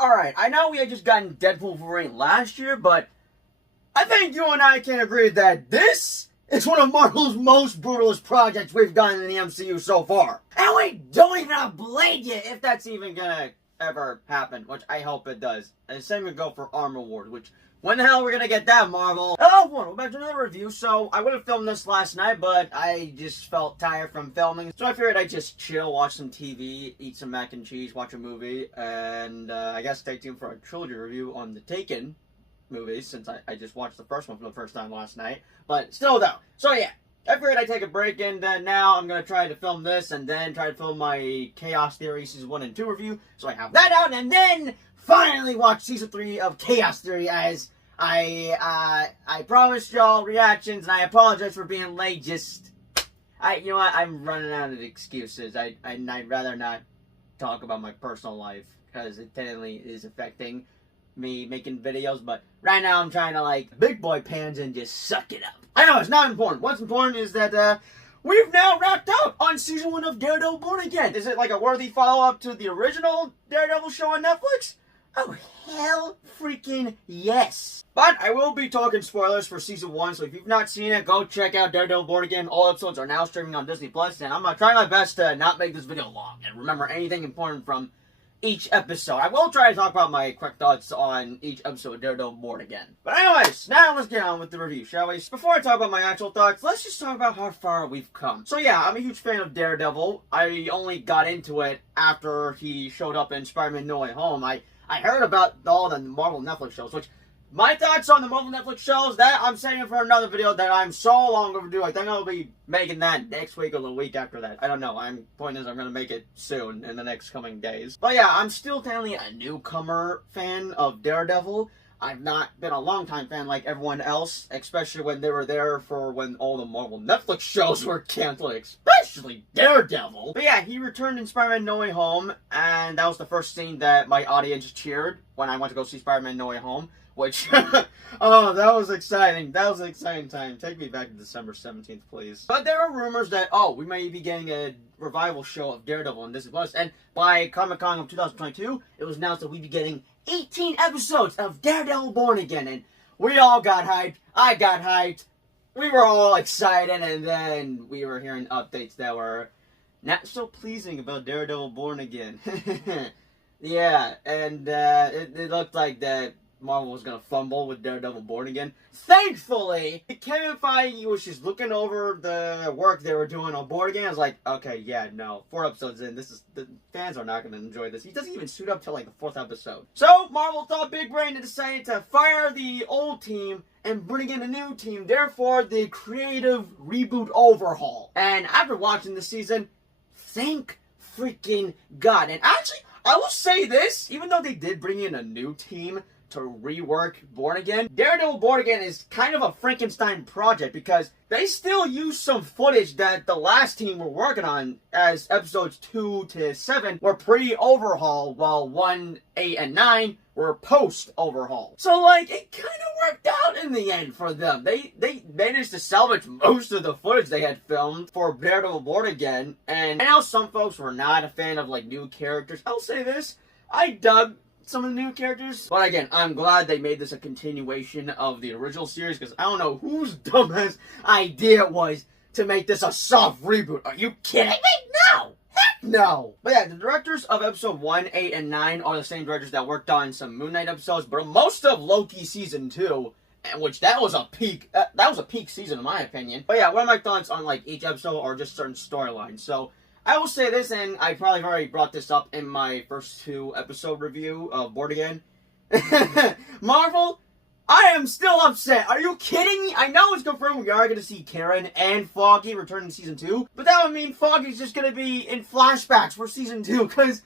Alright, I know we had just gotten Deadpool Wolverine last year, but I think you and I can agree that this is one of Marvel's most brutalist projects we've gotten in the MCU so far. And we don't even have Blade yet, if that's even gonna ever happen, which I hope it does. And the same would go for Armor Wars, which, when the hell are we gonna get that, Marvel? Oh, well, back to another review. So, I would have filmed this last night, but I just felt tired from filming. So I figured I'd just chill, watch some TV, eat some mac and cheese, watch a movie, and I guess stay tuned for a trilogy review on the Taken movies, since I just watched the first one for the first time last night. But still, though. So, yeah. I figured I'd take a break, and now I'm going to try to film this, and then try to film my Chaos Theory Season 1 and 2 review, so I have that out, and then finally watch Season 3 of Chaos Theory, as I promised y'all reactions, and I apologize for being late. You know what, I'm running out of excuses. I'd rather not talk about my personal life, because it technically is affecting me making videos, but right now I'm trying to, like, big boy pants and just suck it up. I know, it's not important. What's important is that, we've now wrapped up on Season 1 of Daredevil Born Again. Is it like a worthy follow-up to the original Daredevil show on Netflix? Oh, hell freaking yes. But I will be talking spoilers for Season 1, so if you've not seen it, go check out Daredevil Born Again. All episodes are now streaming on Disney+, and I'm going to try my best to not make this video long and remember anything important from each episode. I will try to talk about my quick thoughts on each episode of Daredevil Born Again. But anyways, now let's get on with the review, shall we? Before I talk about my actual thoughts, let's just talk about how far we've come. So yeah, I'm a huge fan of Daredevil. I only got into it after he showed up in Spider-Man No Way Home. I heard about all the Marvel Netflix shows, which my thoughts on the Marvel Netflix shows, that I'm saving for another video that I'm so long overdue. I think I'll be making that next week or the week after that. I don't know. Point is, I'm going to make it soon in the next coming days. But yeah, I'm still technically a newcomer fan of Daredevil. I've not been a long-time fan like everyone else, especially when they were there for when all the Marvel Netflix shows were canceled, especially Daredevil. But yeah, he returned in Spider-Man No Way Home, and that was the first scene that my audience cheered when I went to go see Spider-Man No Way Home. Which, oh, that was exciting. That was an exciting time. Take me back to December 17th, please. But there are rumors that, oh, we may be getting a revival show of Daredevil on Disney+. And by Comic-Con of 2022, it was announced that we'd be getting 18 episodes of Daredevil Born Again. And we all got hyped. I got hyped. We were all excited. And then we were hearing updates that were not so pleasing about Daredevil Born Again. Yeah, and it looked like that Marvel was going to fumble with Daredevil Born Again. Thankfully, Kevin Feige was just looking over the work they were doing on Born Again. I was like, okay, yeah, no. 4 episodes in, the fans are not going to enjoy this. He doesn't even suit up till like the 4th episode. So, Marvel thought big brain and decided to fire the old team and bring in a new team. Therefore, the creative reboot overhaul. And after watching the season, thank freaking God. And actually, I will say this, even though they did bring in a new team to rework Born Again, Daredevil Born Again is kind of a Frankenstein project because they still use some footage that the last team were working on, as episodes 2 to 7 were pre-overhaul, while 1, 8, and 9 were post-overhaul. So, like, it kind of worked out in the end for them. They managed to salvage most of the footage they had filmed for Daredevil Born Again, and I know some folks were not a fan of, like, new characters. I'll say this, I dug some of the new characters. But again, I'm glad they made this a continuation of the original series, because I don't know whose dumbass idea it was to make this a soft reboot. Are you kidding me? No! Heck no! But yeah, the directors of episode 1, 8, and 9 are the same directors that worked on some Moon Knight episodes, but most of Loki season 2, which that was a peak season in my opinion. But yeah, what are my thoughts on like each episode or just certain storylines? So I will say this, and I probably already brought this up in my first 2 episode review of Born Again. Marvel, I am still upset. Are you kidding me? I know it's confirmed we are going to see Karen and Foggy return in Season 2, but that would mean Foggy's just going to be in flashbacks for Season 2, because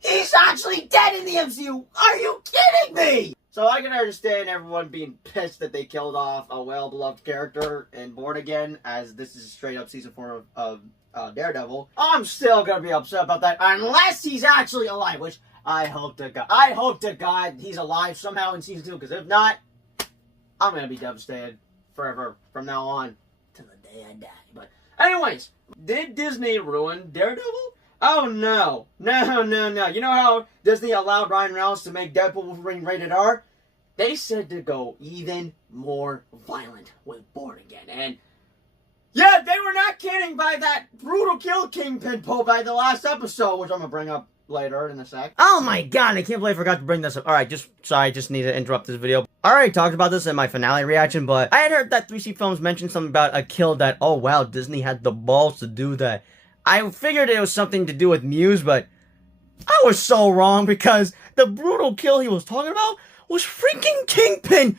he's actually dead in the MCU. Are you kidding me? So I can understand everyone being pissed that they killed off a well-beloved character in Born Again, as this is straight up Season 4 of Daredevil. I'm still gonna be upset about that unless he's actually alive, which I hope to God he's alive somehow in Season 2, because if not, I'm gonna be devastated forever from now on to the day I die. But anyways, did Disney ruin Daredevil? Oh no. No. You know how Disney allowed Ryan Reynolds to make Deadpool Wolverine rated R? They said to go even more violent with Born Again. And yeah, they were not kidding by that brutal kill Kingpin pull by the last episode, which I'm going to bring up later in a sec. Oh my god, I can't believe I forgot to bring this up. Alright, just need to interrupt this video. I already talked about this in my finale reaction, but I had heard that 3C Films mentioned something about a kill that, oh wow, Disney had the balls to do that. I figured it was something to do with Muse, but I was so wrong because the brutal kill he was talking about was freaking Kingpin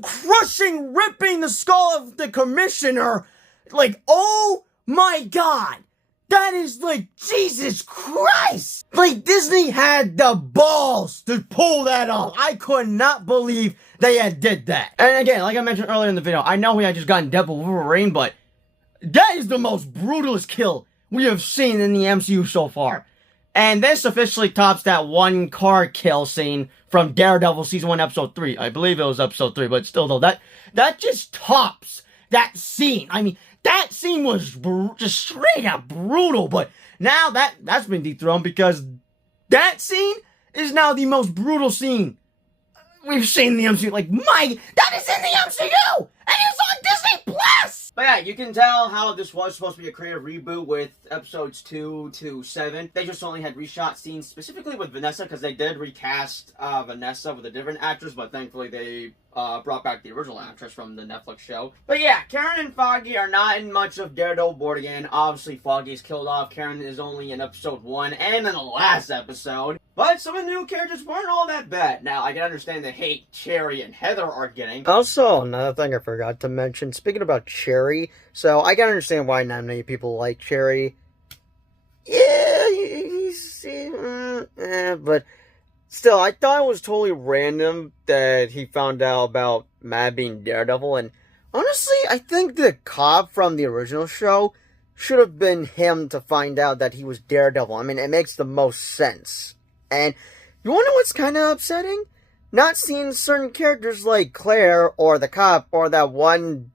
crushing, ripping the skull of the commissioner. Like, oh my god. That is like, Jesus Christ! Like, Disney had the balls to pull that off. I could not believe they had did that. And again, like I mentioned earlier in the video, I know we had just gotten Deadpool Wolverine, but that is the most brutalist kill we have seen in the MCU so far. And this officially tops that one car kill scene from Daredevil Season 1, Episode 3. I believe it was Episode 3, but still though, that just tops that scene. I mean, that scene was just straight up brutal, but now that's been dethroned because that scene is now the most brutal scene we've seen in the MCU. Like, that is in the MCU! And it's on Disney Plus! But yeah, you can tell how this was supposed to be a creative reboot with episodes 2 to 7. They just only had reshot scenes specifically with Vanessa, because they did recast Vanessa with a different actress, but thankfully they brought back the original actress from the Netflix show. But yeah, Karen and Foggy are not in much of Daredevil Born Again. Obviously, Foggy's killed off. Karen is only in episode 1 and in the last episode. But some of the new characters weren't all that bad. Now, I can understand the hate Cherry and Heather are getting. Also, another thing I forgot to mention, speaking about Cherry, so I can understand why not many people like Cherry. Yeah, but still, I thought it was totally random that he found out about Matt being Daredevil, and honestly, I think the cop from the original show should have been him to find out that he was Daredevil. I mean, it makes the most sense. And you wanna know what's kind of upsetting? Not seeing certain characters like Claire or the cop or that one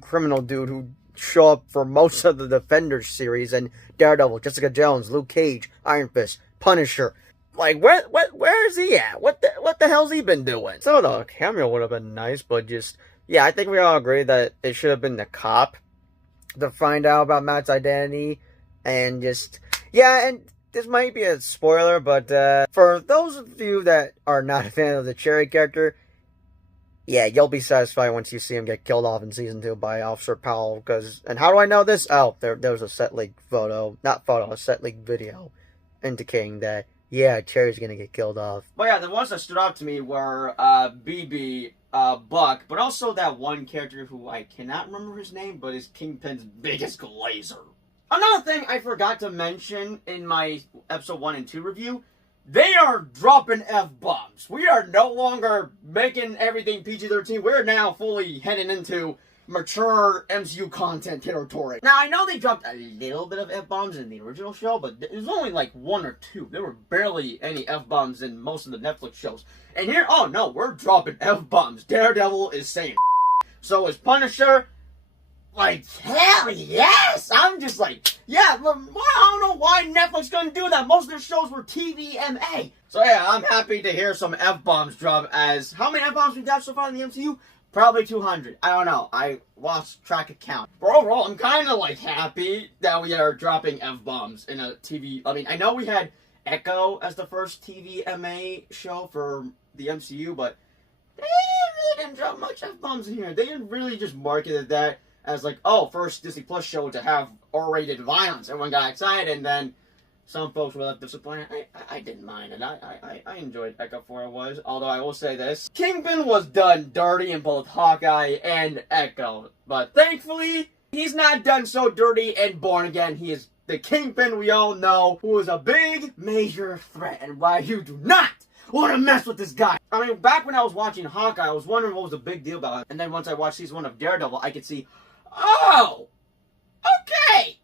criminal dude who show up for most of the Defenders series and Daredevil, Jessica Jones, Luke Cage, Iron Fist, Punisher. Like, where is he at? What the hell's he been doing? So the cameo would have been nice, but just, yeah, I think we all agree that it should have been the cop to find out about Matt's identity, and just, yeah, and this might be a spoiler, but for those of you that are not a fan of the Cherry character, yeah, you'll be satisfied once you see him get killed off in Season 2 by Officer Powell, because, and how do I know this? Oh, there was a set leak a set leak video indicating that, yeah, Cherry's gonna get killed off. But yeah, the ones that stood out to me were BB, Buck, but also that one character who I cannot remember his name, but is Kingpin's biggest glazer. Another thing I forgot to mention in my episode 1 and 2 review, they are dropping F-bombs. We are no longer making everything PG-13. We're now fully heading into mature MCU content territory. Now, I know they dropped a little bit of F-bombs in the original show, but it was only like 1 or 2. There were barely any F-bombs in most of the Netflix shows. And here, oh no, we're dropping F-bombs. Daredevil is saying so is Punisher. Like, hell yes! I'm just like, yeah, I don't know why Netflix couldn't do that. Most of their shows were TVMA. So yeah, I'm happy to hear some F-bombs drop as, how many F-bombs we got so far in the MCU? Probably 200. I don't know. I lost track of count. But overall, I'm kind of like happy that we are dropping F-bombs in a TV. I mean, I know we had Echo as the first TVMA show for the MCU, but they really didn't drop much F-bombs in here. They didn't really just market that as like, oh, first Disney Plus show to have R-rated violence. Everyone got excited, and then some folks were left disappointed. I didn't mind it. I enjoyed Echo for what it was. Although I will say this, Kingpin was done dirty in both Hawkeye and Echo. But thankfully, he's not done so dirty in Born Again. He is the Kingpin we all know, who is a big, major threat, and why you do not want to mess with this guy. I mean, back when I was watching Hawkeye, I was wondering what was the big deal about him. And then once I watched Season 1 of Daredevil, I could see, oh, okay.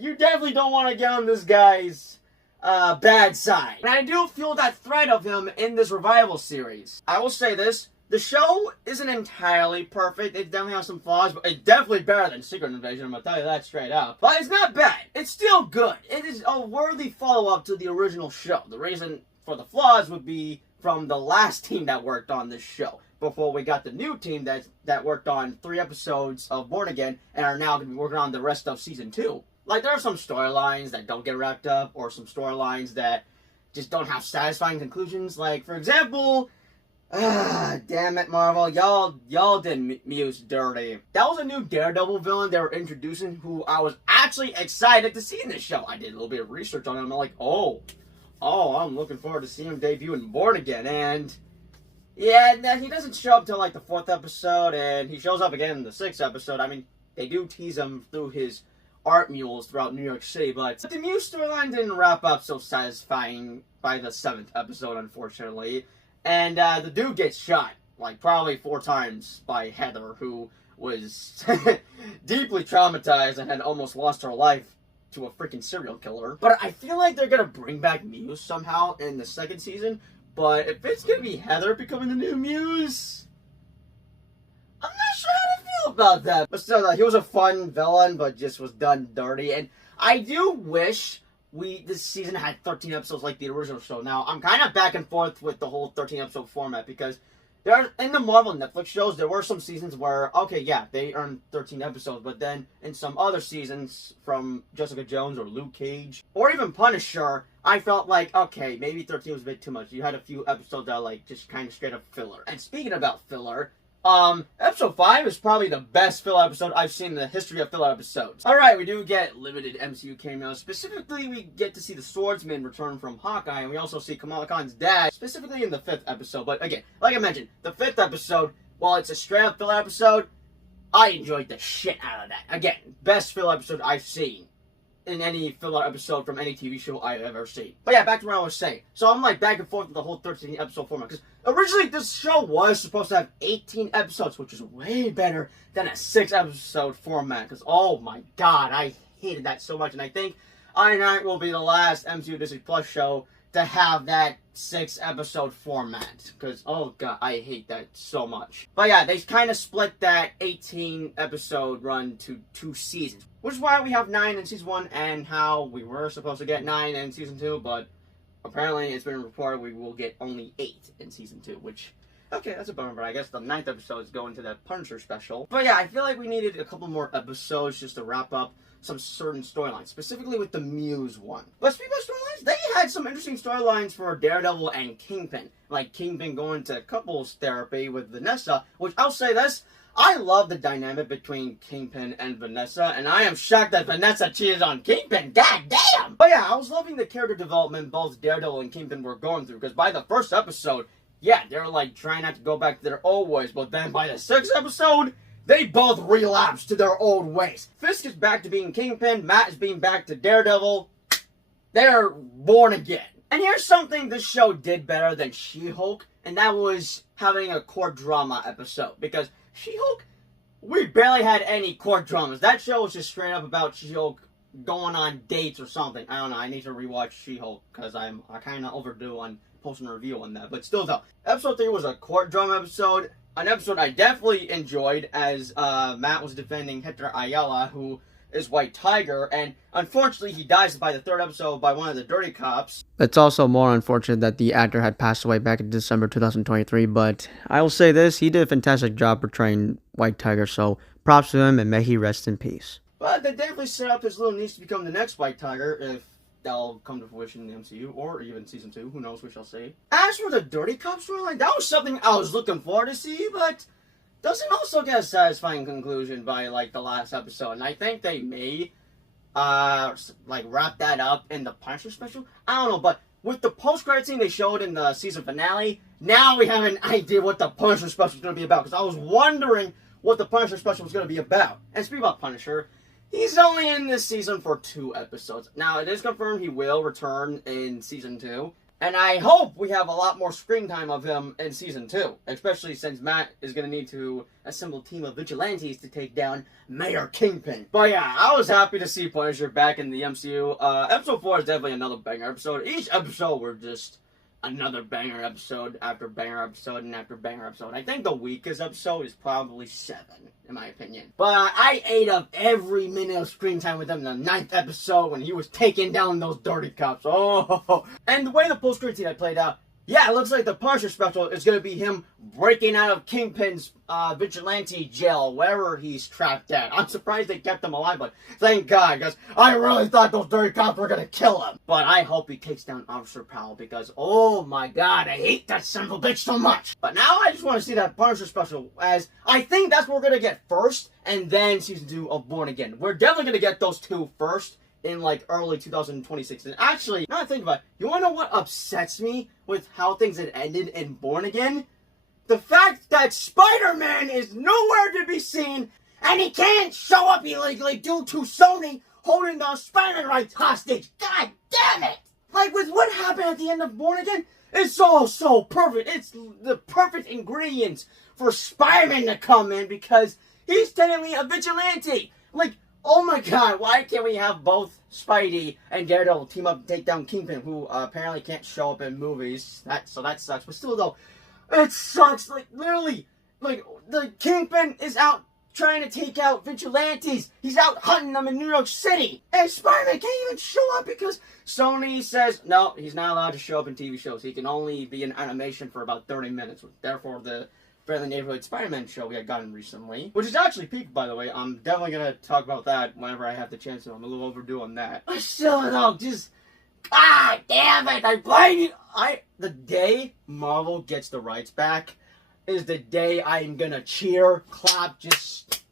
You definitely don't want to get on this guy's bad side. And I do feel that threat of him in this revival series. I will say this The show isn't entirely perfect. It definitely has some flaws, but it's definitely better than Secret Invasion, I'm gonna tell you that straight up. But it's not bad. It's still good. It is a worthy follow-up to the original show. The reason for the flaws would be from the last team that worked on this show, before we got the new team that worked on 3 episodes of Born Again and are now going to be working on the rest of Season 2. Like, there are some storylines that don't get wrapped up, or some storylines that just don't have satisfying conclusions. Like, for example, damn it, Marvel, y'all did Muse dirty. That was a new Daredevil villain they were introducing, who I was actually excited to see in this show. I did a little bit of research on him, and I'm like, oh, I'm looking forward to seeing him debut in Born Again, and yeah, he doesn't show up till like the 4th episode, and he shows up again in the 6th episode. I mean, they do tease him through his art mules throughout New York City, but the Muse storyline didn't wrap up so satisfying by the 7th episode, unfortunately. And the dude gets shot, like, probably 4 times by Heather, who was deeply traumatized and had almost lost her life to a freaking serial killer. But I feel like they're gonna bring back Muse somehow in the 2nd season, but if it's gonna be Heather becoming the new Muse, I'm not sure how to feel about that. But still, he was a fun villain, but just was done dirty. And I do wish this season had 13 episodes like the original show. Now, I'm kind of back and forth with the whole 13 episode format, because in the Marvel Netflix shows, there were some seasons where, okay, yeah, they earned 13 episodes, but then in some other seasons, from Jessica Jones or Luke Cage, or even Punisher, I felt like, okay, maybe 13 was a bit too much. You had a few episodes that, like, just kind of straight up filler. And speaking about filler, episode 5 is probably the best filler episode I've seen in the history of filler episodes. Alright, we do get limited MCU cameos. Specifically, we get to see the Swordsman return from Hawkeye, and we also see Kamala Khan's dad, specifically in the 5th episode. But again, like I mentioned, the 5th episode, while it's a straight up filler episode, I enjoyed the shit out of that. Again, best filler episode I've seen in any filler episode from any TV show I've ever seen. But yeah, back to what I was saying. So I'm like back and forth with the whole 13 episode format, because originally this show was supposed to have 18 episodes, which is way better than a 6 episode format, because oh my god, I hated that so much. And I think Iron Knight will be the last MCU Disney Plus show to have that 6 episode format, because oh god, I hate that so much. But yeah, they kind of split that 18 episode run to 2 seasons, which is why we have 9 in season 1, and how we were supposed to get 9 in season 2, but apparently it's been reported we will get only 8 in season 2, which, okay, that's a bummer, but I guess the 9th episode is going to that Punisher special. But yeah, I feel like we needed a couple more episodes just to wrap up some certain storylines, specifically with the Muse one. But speaking of storylines, they had some interesting storylines for Daredevil and Kingpin. Like Kingpin going to couples therapy with Vanessa, which I'll say this, I love the dynamic between Kingpin and Vanessa, and I am shocked that Vanessa cheated on Kingpin. God damn! But yeah, I was loving the character development both Daredevil and Kingpin were going through, because by the 1st episode, yeah, they're like trying not to go back to their old ways, but then by the 6th episode, they both relapse to their old ways. Fisk is back to being Kingpin, Matt is being back to Daredevil. They're born again. And here's something this show did better than She-Hulk, and that was having a court drama episode, because She-Hulk, we barely had any court dramas. That show was just straight up about She-Hulk going on dates or something. I don't know, I need to rewatch She-Hulk, because I kind of overdue on posting a review on that. But still though, episode 3 was a court drama episode. An episode I definitely enjoyed, as Matt was defending Hector Ayala, who is White Tiger, and unfortunately he dies by the 3rd episode by one of the dirty cops. It's also more unfortunate that the actor had passed away back in December 2023, but I will say this, he did a fantastic job portraying White Tiger, so props to him and may he rest in peace. But they definitely set up his little niece to become the next White Tiger, if that'll come to fruition in the MCU, or even season 2, who knows, we shall see. As for the dirty cop storyline, that was something I was looking forward to see, but doesn't also get a satisfying conclusion by, like, the last episode. And I think they may, like, wrap that up in the Punisher special. I don't know, but with the post-credit scene they showed in the season finale, now we have an idea what the Punisher special is going to be about. Because I was wondering what the Punisher special was going to be about. And speaking about Punisher, he's only in this season for 2 episodes. Now, it is confirmed he will return in season 2. And I hope we have a lot more screen time of him in Season 2. Especially since Matt is going to need to assemble a team of vigilantes to take down Mayor Kingpin. But yeah, I was happy to see Punisher back in the MCU. Episode 4 is definitely another banger episode. Each episode were just another banger episode after banger episode and after banger episode. I think the weakest episode is probably 7, in my opinion. But I ate up every minute of screen time with him in the 9th episode when he was taking down those dirty cops. Oh, and the way the post-credit scene played out, yeah, it looks like the Punisher special is going to be him breaking out of Kingpin's vigilante jail, wherever he's trapped at. I'm surprised they kept him alive, but thank God, because I really thought those dirty cops were going to kill him. But I hope he takes down Officer Powell, because, oh my God, I hate that son of a bitch so much. But now I just want to see that Punisher special, as I think that's what we're going to get first, and then Season 2 of Born Again. We're definitely going to get those two first in like early 2026. And actually, now I think about it, you wanna know what upsets me with how things had ended in Born Again? The fact that Spider-Man is nowhere to be seen, and he can't show up illegally due to Sony holding the Spider-Man rights hostage. God damn it! Like, with what happened at the end of Born Again, it's all so perfect. It's the perfect ingredients for Spider-Man to come in, because he's technically a vigilante. Like, oh my God, why can't we have both Spidey and Daredevil team up and take down Kingpin, who apparently can't show up in movies? So that sucks. But still, though, it sucks. Like, literally, like, the Kingpin is out trying to take out vigilantes. He's out hunting them in New York City. And Spider-Man can't even show up because Sony says, no, he's not allowed to show up in TV shows. He can only be in animation for about 30 minutes. Therefore, the Friendly Neighborhood Spider-Man show we had gotten recently, which is actually peaked, by the way. I'm definitely gonna talk about that whenever I have the chance to. I'm a little overdue on that. But still, though, just, God damn it! I blame you. The day Marvel gets the rights back is the day I'm gonna cheer, clap, just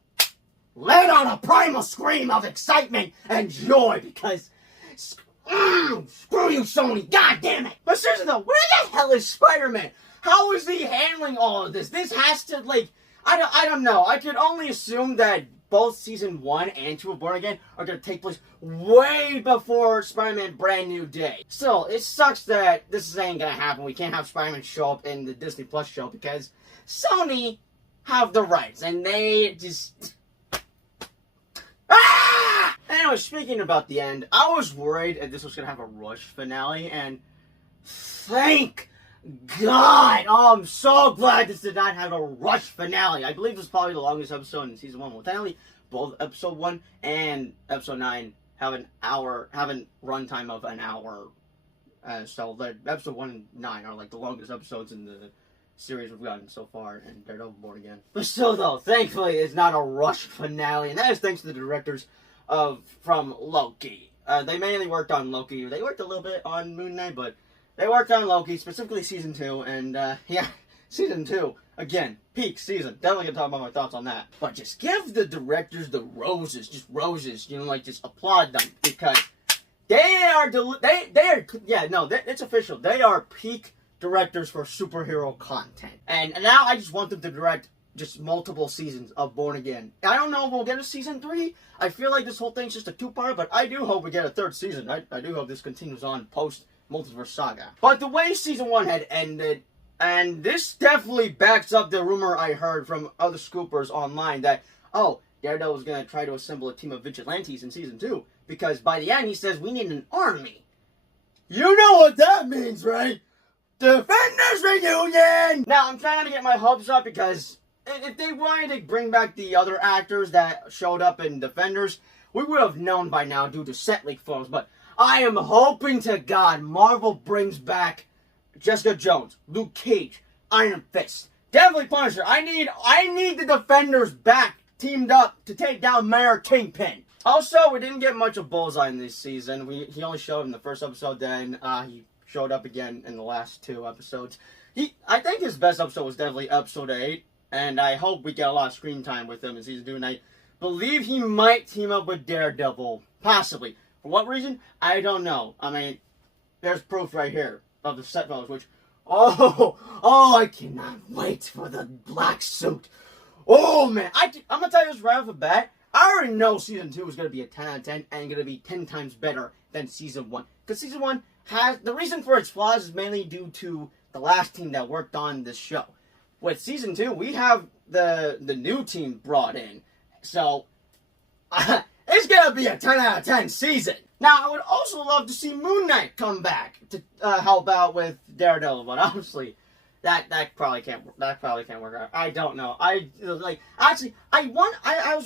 let out a primal scream of excitement and joy, because screw you, Sony. God damn it! But seriously, though, where the hell is Spider-Man? How is he handling all of this? This has to, like, I don't know. I could only assume that both Season 1 and 2 of Born Again are going to take place way before Spider-Man Brand New Day. Still, it sucks that this ain't going to happen. We can't have Spider-Man show up in the Disney Plus show because Sony have the rights, and they just... Ah! Anyway, speaking about the end, I was worried that this was going to have a rush finale, and thank God! Oh, I'm so glad this did not have a rush finale. I believe this is probably the longest episode in Season 1. Well, technically, both Episode 1 and Episode 9 have a runtime of an hour. So, the Episode 1 and 9 are like the longest episodes in the series we've gotten so far, and Daredevil Born Again. But still, though, thankfully, it's not a rush finale, and that is thanks to the directors from Loki. They mainly worked on Loki. They worked a little bit on Moon Knight, but they worked on Loki, specifically Season 2, and, yeah, Season 2, again, peak season. Definitely gonna talk about my thoughts on that. But just give the directors the roses, just roses, you know, like, just applaud them, because it's official. They are peak directors for superhero content. And now I just want them to direct just multiple seasons of Born Again. I don't know if we'll get a Season 3. I feel like this whole thing's just a 2-part, but I do hope we get a 3rd season. I do hope this continues on post Multiverse Saga. But the way Season 1 had ended, and this definitely backs up the rumor I heard from other scoopers online that, oh, Daredevil was going to try to assemble a team of vigilantes in Season 2, because by the end he says we need an army. You know what that means, right? Defenders Reunion! Now, I'm trying to get my hopes up, because if they wanted to bring back the other actors that showed up in Defenders, we would have known by now due to set leak photos, but I am hoping to God Marvel brings back Jessica Jones, Luke Cage, Iron Fist, definitely Punisher. I need the Defenders back, teamed up to take down Mayor Kingpin. Also, we didn't get much of Bullseye in this season. He only showed up in the first episode, then he showed up again in the last 2 episodes. I think his best episode was definitely Episode 8, and I hope we get a lot of screen time with him in Season 2, and I believe he might team up with Daredevil, possibly. For what reason? I don't know. I mean, there's proof right here of the set photos, which, I cannot wait for the black suit. Oh, man. I'm going to tell you this right off the bat. I already know Season 2 is going to be a 10 out of 10 and going to be 10 times better than Season 1. Because Season 1 has, the reason for its flaws is mainly due to the last team that worked on this show. With Season 2, we have the new team brought in. So, it's gonna be a 10 out of 10 season. Now, I would also love to see Moon Knight come back to help out with Daredevil, but obviously, that probably can't work out. I don't know. I was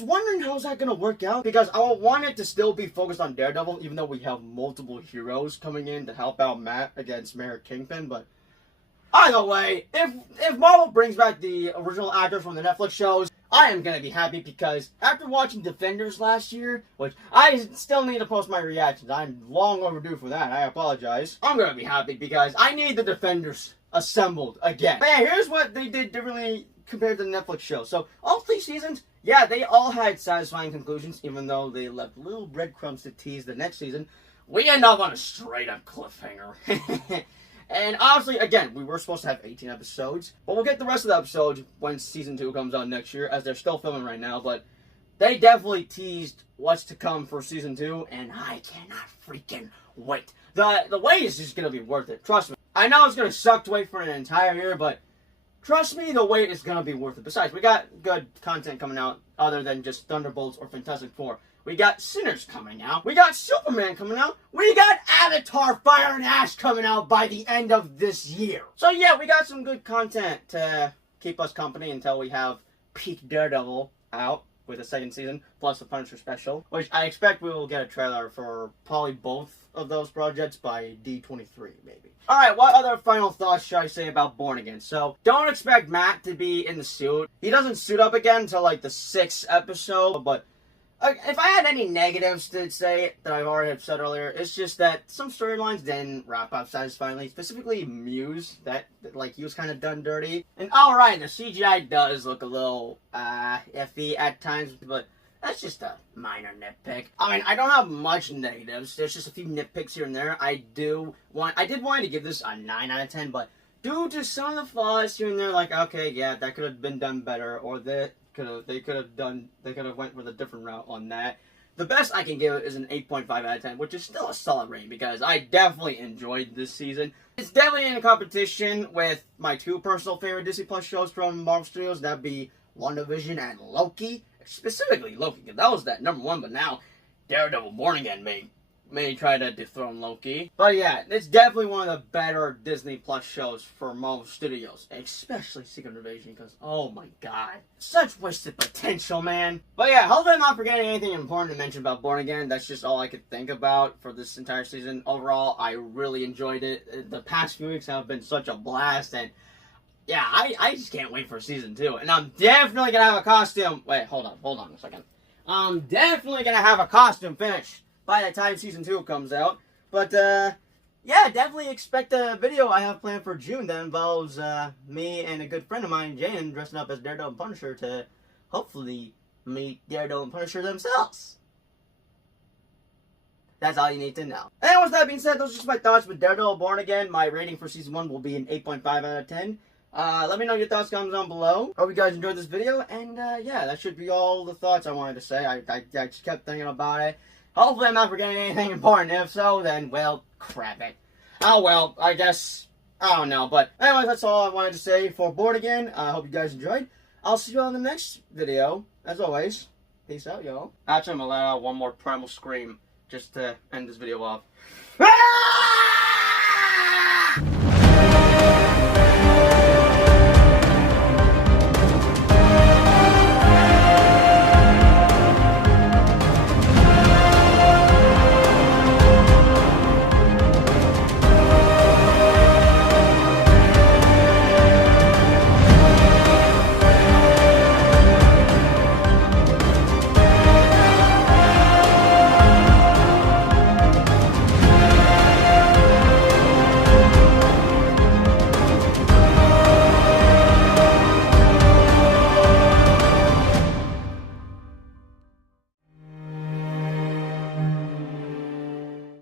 wondering how's that gonna work out, because I want it to still be focused on Daredevil, even though we have multiple heroes coming in to help out Matt against Mayor Kingpin. But either way, if Marvel brings back the original actors from the Netflix shows, I am gonna be happy, because after watching Defenders last year, which I still need to post my reactions, I'm long overdue for that, I apologize. I'm gonna be happy because I need the Defenders assembled again. But yeah, here's what they did differently compared to the Netflix show. So, all 3 seasons, yeah, they all had satisfying conclusions, even though they left little breadcrumbs to tease the next season. We end up on a straight-up cliffhanger. And honestly, again, we were supposed to have 18 episodes, but we'll get the rest of the episodes when season 2 comes out next year, as they're still filming right now. But they definitely teased what's to come for season 2, and I cannot freaking wait. The wait is just gonna be worth it. Trust me. I know it's gonna suck to wait for an entire year, but trust me, the wait is gonna be worth it. Besides, we got good content coming out other than just Thunderbolts or Fantastic Four. We got Sinners coming out. We got Superman coming out. We got Avatar Fire and Ash coming out by the end of this year. So yeah, we got some good content to keep us company until we have peak Daredevil out with the 2nd season, plus the Punisher special, which I expect we will get a trailer for probably both of those projects by D23, maybe. Alright, what other final thoughts should I say about Born Again? So, don't expect Matt to be in the suit. He doesn't suit up again until like the 6th episode, but if I had any negatives to say that I've already said earlier, it's just that some storylines didn't wrap up satisfyingly. Specifically, Muse, that like he was kind of done dirty. And alright, the CGI does look a little iffy at times, but that's just a minor nitpick. I mean, I don't have much negatives. There's just a few nitpicks here and there. I did want to give this a 9 out of 10, but due to some of the flaws here and there, like okay, yeah, that could have been done better, or that. They could have went with a different route on that. The best I can give it is an 8.5 out of 10, which is still a solid rating because I definitely enjoyed this season. It's definitely in competition with my 2 personal favorite Disney Plus shows from Marvel Studios. That'd be WandaVision and Loki. Specifically Loki, because that was that #1, but now Daredevil Born Again may try to dethrone Loki. But yeah, it's definitely one of the better Disney Plus shows for Marvel Studios, especially Secret Invasion, because oh my god, such wasted potential, man. But yeah, hopefully I'm not forgetting anything important to mention about Born Again. That's just all I could think about for this entire season. Overall, I really enjoyed it. The past few weeks have been such a blast, and yeah, I just can't wait for season 2. And I'm definitely gonna have a costume. Wait, hold on a second. I'm definitely gonna have a costume finished by the time season 2 comes out. But yeah, definitely expect a video I have planned for June that involves me and a good friend of mine, Jaden, dressing up as Daredevil and Punisher to hopefully meet Daredevil and Punisher themselves. That's all you need to know. And with that being said, those are just my thoughts with Daredevil Born Again. My rating for season 1 will be an 8.5 out of 10. Let me know your thoughts, comments down below. Hope you guys enjoyed this video, and yeah, that should be all the thoughts I wanted to say. I just kept thinking about it. Hopefully I'm not forgetting anything important. If so, then, well, crap it. Oh well, I guess, I don't know. But anyway, that's all I wanted to say for Born Again. I hope you guys enjoyed. I'll see you all in the next video. As always, peace out, y'all. Actually, I'm gonna let out one more primal scream just to end this video off.